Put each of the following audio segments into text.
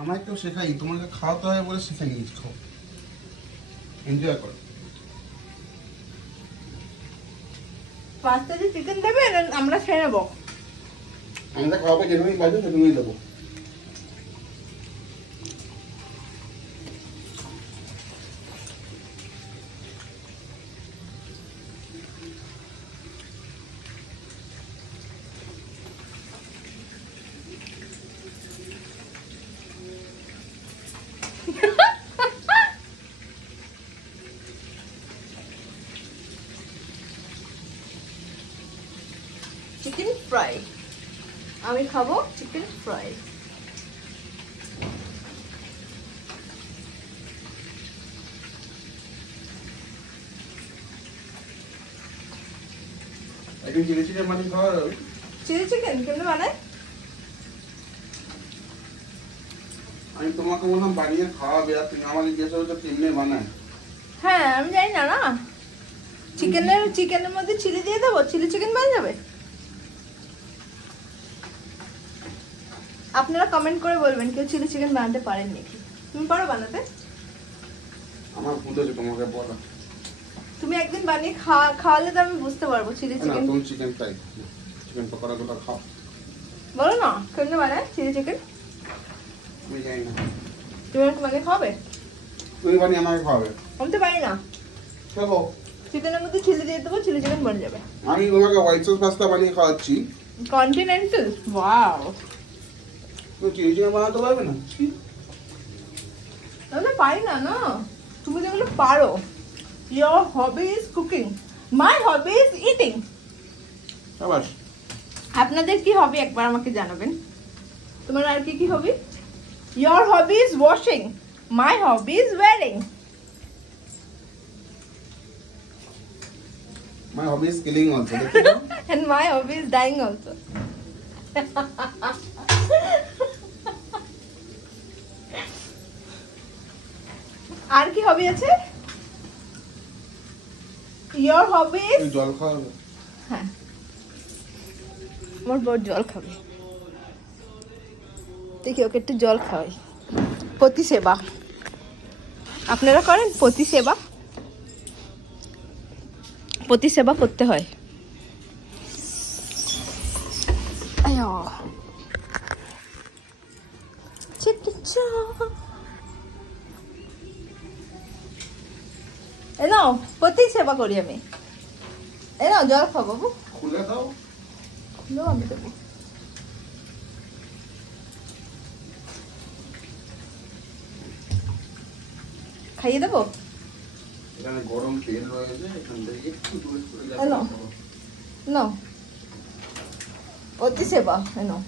আমায় কেউ শেখাই, তোমাকে খাওয়াতে হয় বলে শিখে নিয়েছি। খাও, এনজয় করো। পাঁচটা যে চিকেন দেবে আমরা খেয়ে নেবো। আমরা খাওয়াবো, যেভাবেই বাজো সেভাবেই দেবো। চিকেন ফ্রাই, আমি খাবো চিকেন ফ্রাই। একদিন চিলি চিকেন বানিয়ে খাওয়া যাবে। চিলি চিকেন কেমনে বানায়? আমি তোমাকে বললাম বানিয়ে খাওয়াবে, আর তুমি আমাকে জিজ্ঞেস করছো কেমনে বানায়। হ্যাঁ আমি জানি না। না চিকেনের মধ্যে চিলি দিয়ে দেবো, চিলি চিকেন বানিয়ে যাবে। আপনারা কমেন্ট করে বলবেন কেউ চিলি চিকেন বানাতে পারেন নাকি। তুমি পারো বানাতে? আমার ভুল হয়েছে তোমাকে বলা। তুমি একদিন বানিয়ে খাওয়ালে তো আমি বুঝতে পারবো চিলি চিকেন। তুমি চিকেন ফ্রাই, চিকেন পকোড়া গুলো খাও। বলো না কেমনে বানায় চিলি চিকেন? আমি জানি না। তুমি আমাকে বানিয়ে খাওয়াবে? তুমি বানিয়ে আমাকে খাওয়াবে। আমি তো পারি না। চলো, চিকেনের মধ্যে চিলি দিয়ে দেবো, চিলি চিকেন বনে যাবে। আমি তোমাকে হোয়াইট সস পাস্তা বানিয়ে খাওয়াচ্ছি। Continental, wow. তুমি চিলি চিকেন বানাতে পারবে না? আমি পারি না। না তুমি যেগুলো পারো। Your hobby is cooking. My hobby is eating. শাবাশ। আপনাদের কি হবি একবার আমাকে জানাবেন। তোমার আর কি কি হবি? Your hobby is washing. My hobby is wearing. My hobby is killing also. And my hobby is dying also. আর কি হবি আছে? Your hobby is জল খাওয়াবে? হ্যাঁ, আমার বড় জল খাবে। দেখি ওকে একটু জল খাওয়াই। পতি সেবা আপনারা করেন? পতি সেবা, পতি সেবা করতে হয়। এ নাও, পতি সেবা করি আমি। এ নাও জল খাও বাবু। খুলে দাও। খুলো, আমি দেবো। খাইয়ে দেবো? এখানে গরম তেল রয়েছে, এখান থেকে একটু দূরে সরে যাবে। এনো নাও, পতি সেবা এনো।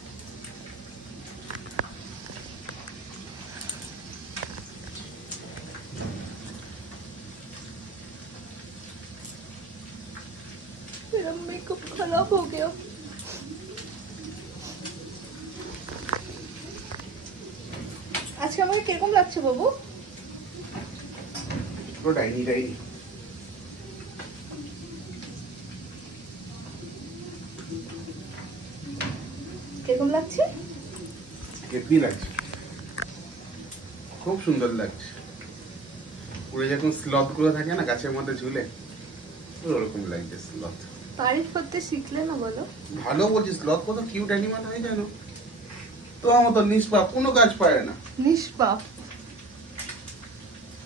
मेरा मेकअप खराब हो गया। আজকে আমাকে কিরকম লাগছে বাবু? পুরো ডাইনি ডাইনি। কিরকম লাগছে? হেভি লাগছে, খুব সুন্দর লাগছে। পুরো যখন স্লথ গুলো থাকে না গাছের মধ্যে ঝুলে, ওরকম লাগছে স্লথ। তারিফ করতে শিখলে না বলো? ভালো বলছিস, স্লথ কত কিউট অ্যানিমাল হয় জানো তো। আমার তো নিষ্পাপ, কোনো কাজ পারে না। নিষ্পাপ,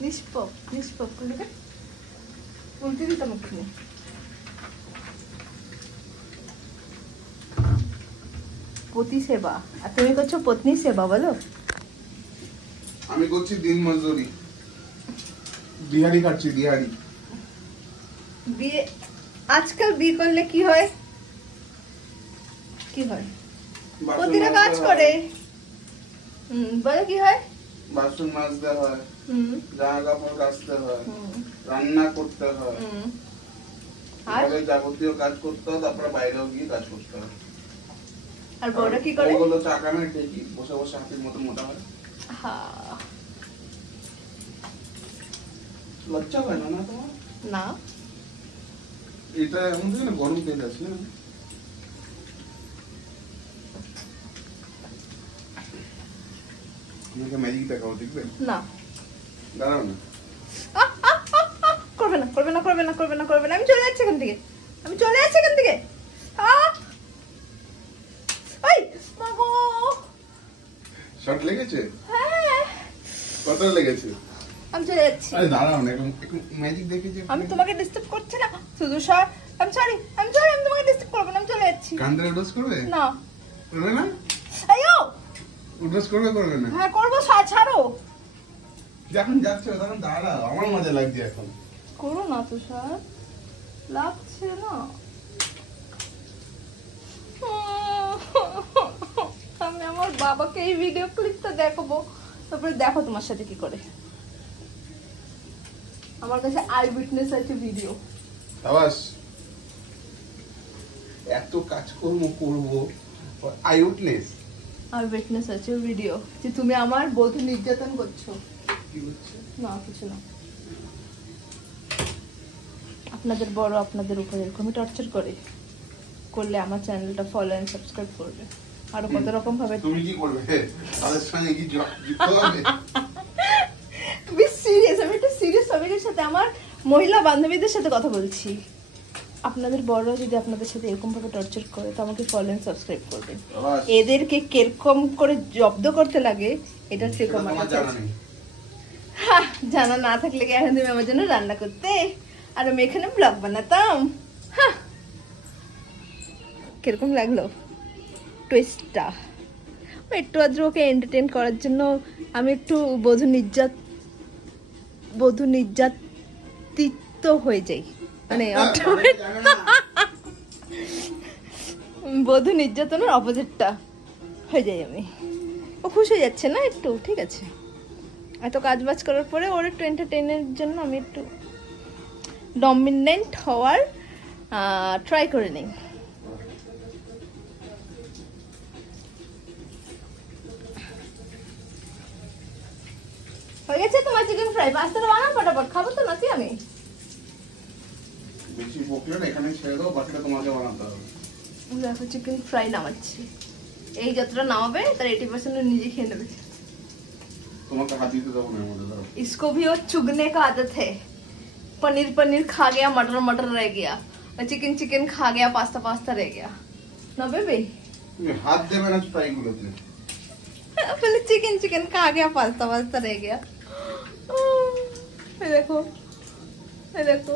নিষ্পাপ, নিষ্পাপ করে উল্টে দিতাম ওখানে। পতি সেবা, আর তুমি করছো পত্নী সেবা, বলো? আমি করছি দিন মজুরি, বিহারি খাচ্ছি বিহারি। বিয়ে আজকাল বিয়ে করলে কি হয়? কি হয়? প্রতিটা কাজ করে। বলো কি হয়? বাসন মাজতে হয়, জামা কাপড় কাচতে হয়, রান্না করতে হয়, আর যাবতীয় কাজ করতে হয়, তারপরে বাইরেও গিয়ে কাজ করতে হয়। আর বড়রা কি করে? ওগুলো চাকামে টেকি বসে বসে হাতির মতো মোটা হয়। হ্যাঁ, লজ্জা হয় না তোমার? না, এটা এমন না গরম তেল আছে না। তোমাকে ম্যাজিক দেখাবো, দেখবে? না দাঁড়াও না। করবে না, করবে না, করবে না, করবে না, করবে না। আমি চলে যাচ্ছি এখান থেকে, আমি চলে যাচ্ছি এখান থেকে। ওই মাগো, শর্ট লেগেছে? হ্যাঁ কতটা লেগেছে? আমি চলে যাচ্ছি। আরে দাঁড়াও না, একটু ম্যাজিক দেখে যে। আমি তোমাকে ডিস্টার্ব করছি না শুধু স্যার। আমি সরি, আমি সরি, আমি তোমাকে ডিস্টার্ব করবো না, আমি চলে যাচ্ছি। কান ধরে উডস করবে? না করবে না? আইও উডস করবে, করবে না? হ্যাঁ করবো, ছাড়ো। যখন যাচ্ছ তখন দাঁড়াও, আমার মজা লাগছে এখন। করো না তো স্যার, লাগছে না। আমি আমার বাবাকে এই ভিডিও ক্লিপটা দেখাবো, তারপরে দেখো তোমার সাথে কি করে। আমার কাছে আই উইটনেস আছে ভিডিও। আবাস এত কাজকর্ম করবো, আই উইটনেস। আই উইটনেস আছে ভিডিও যে তুমি আমার বধূ নির্যাতন করছো। কি হচ্ছে? না কিছু না। আপনাদের বড় আপনাদের উপর এরকমই টর্চার করলে আমার চ্যানেলটা ফলো এন্ড সাবস্ক্রাইব করবে। আরো কত রকম ভাবে তুমি কি করবে? তাদের সঙ্গে কি যুক্ত হবে? বি সিরিয়াস, আমি একটা সিরিয়াস টপিকের সাথে আমার মহিলা বান্ধবীদের সাথে কথা বলছি। আপনাদের বড় যদি আপনাদের সাথে এরকম ভাবে টর্চার করে তো আমাকে ফলো এন্ড সাবস্ক্রাইব করবেন। এদেরকে কিরকম করে জব্দ করতে লাগে এটা ঠিক আমার জানা নেই। হ্যাঁ, জানা না থাকলে কি এখন তুমি আমার জন্য রান্না করতে আর আমি এখানে ব্লগ বানাতাম? হ্যাঁ, কিরকম লাগলো টুইস্টটা? একটু আদ্র ওকে এন্টারটেইন করার জন্য আমি একটু বধূ নির্যাতিত হয়ে যাই, মানে বধূ নির্যাতনের অপোজিটটা হয়ে যাই আমি। ও খুশি হয়ে যাচ্ছে না একটু, ঠিক আছে। এত কাজ বাজ করার পরে ওর একটু এন্টারটেইনের জন্য আমি একটু ডমিনেন্ট হওয়ার ট্রাই করে নিই। হয়ে গেছে তোমার চিকেন ফ্রাই? পাস্তাটা বানাও ফটাফট, খাবো তো নাকি আমি? বেশি বকলে না, এখানে ছেড়ে দাও, বাকিটা তোমাকে বানাতে হবে। দেখো চিকেন ফ্রাই নামাচ্ছি। এই যতটা নামাবে তার 80% নিজে খেয়ে নেবে। তোমাকে হাত দিতে দেবো না এর মধ্যে, দাও। इसको भी वो चुगने का आदत है। पनीर पनीर खा गया, मटर मटर रह गया, चिकन चिकन खा गया, पास्ता पास्ता रह गया ना बेबी। তুমি হাত দেবে না ফ্রাই গুলোতে। पहले चिकन चिकन खा गया, पास्ता पास्ता रह गया। ये देखो, ये देखो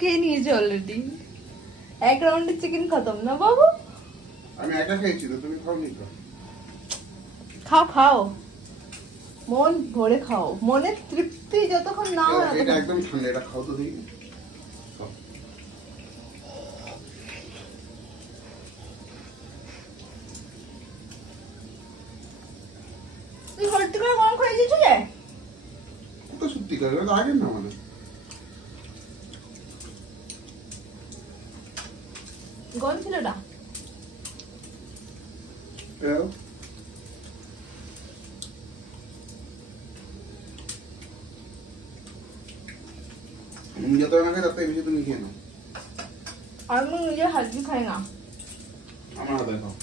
के নিয়েছে অলরেডি। এক রাউন্ডে চিকেন খতম না বাবু? আমি একা খেয়েছি তো, তুমি খাওনি তো? খাও খাও, মন ভরে খাও, মনের তৃপ্তি যতক্ষণ না হয় এটা একদম ঠান্ডা, এটা খাও তো দেখি। তুই ভর্তি করে গরম করে দিয়েছো যে? কত সত্যি করে, এটা আগের না মানে। গরম ছিল না? আমি যত না খাই তার থেকে বেশি তুমি খেয়ে নাও। আমি নিজে হাত দিয়ে খাই না। আমার হাতে খাও।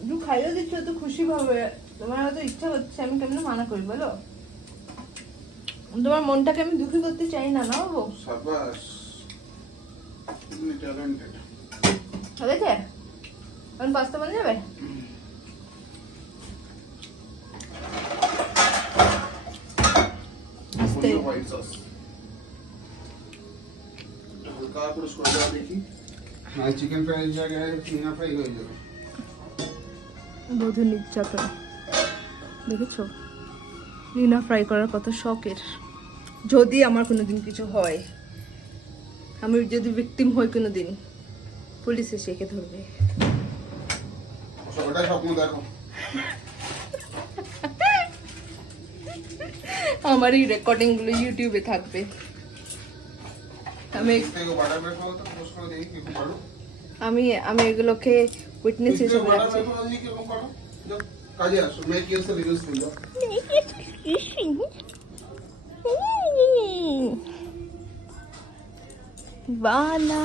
একটু খাইয়ে দিচ্ছ তো খুশি ভাবে, তোমার হয়তো ইচ্ছা হচ্ছে, আমি কেমন মানা করি বলো? তোমার মনটাকে আমি দুঃখী করতে চাই না, না বাবু? সাবাস, তুমি ট্যালেন্টেড। ঠিক আছে, এখন পাস্তা বানিয়ে যাবে? হোয়াইট সস হালকা করে সরে যাওয়া দেখি, না চিকেন ফ্রাই জায়গায় চিকেন ফ্রাই হয়ে যাবে। বধূ নির্যাতন দেখেছো? রিনা ফ্রাই করার কত শখের। যদি আমার কোনোদিন কিছু হয়, আমি যদি ভিকটিম হই কোনোদিন, পুলিশ এসে একে ধরবে। ওটা স্বপ্ন দেখো। আমার এই রেকর্ডিং গুলো ইউটিউবে থাকবে। আমি এগুলোকে উইটনেস হিসেবে রাখছি। কাজে আসো, make yourself useful. Bala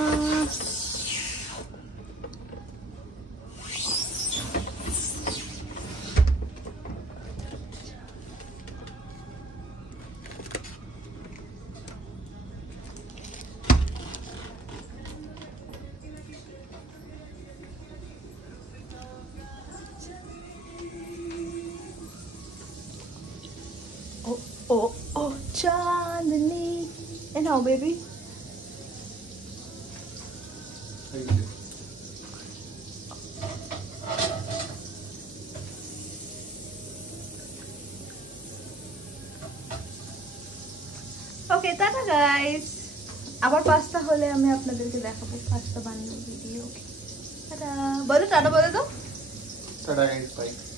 Chandni and how baby Thank you. Okay tata guys আবার পাস্তা হলে আমি আপনাদেরকে দেখাবো পাস্তা বানানোর ভিডিও ওকে টাটা বলো টাটা বলে দাও Ta-da guys, bye.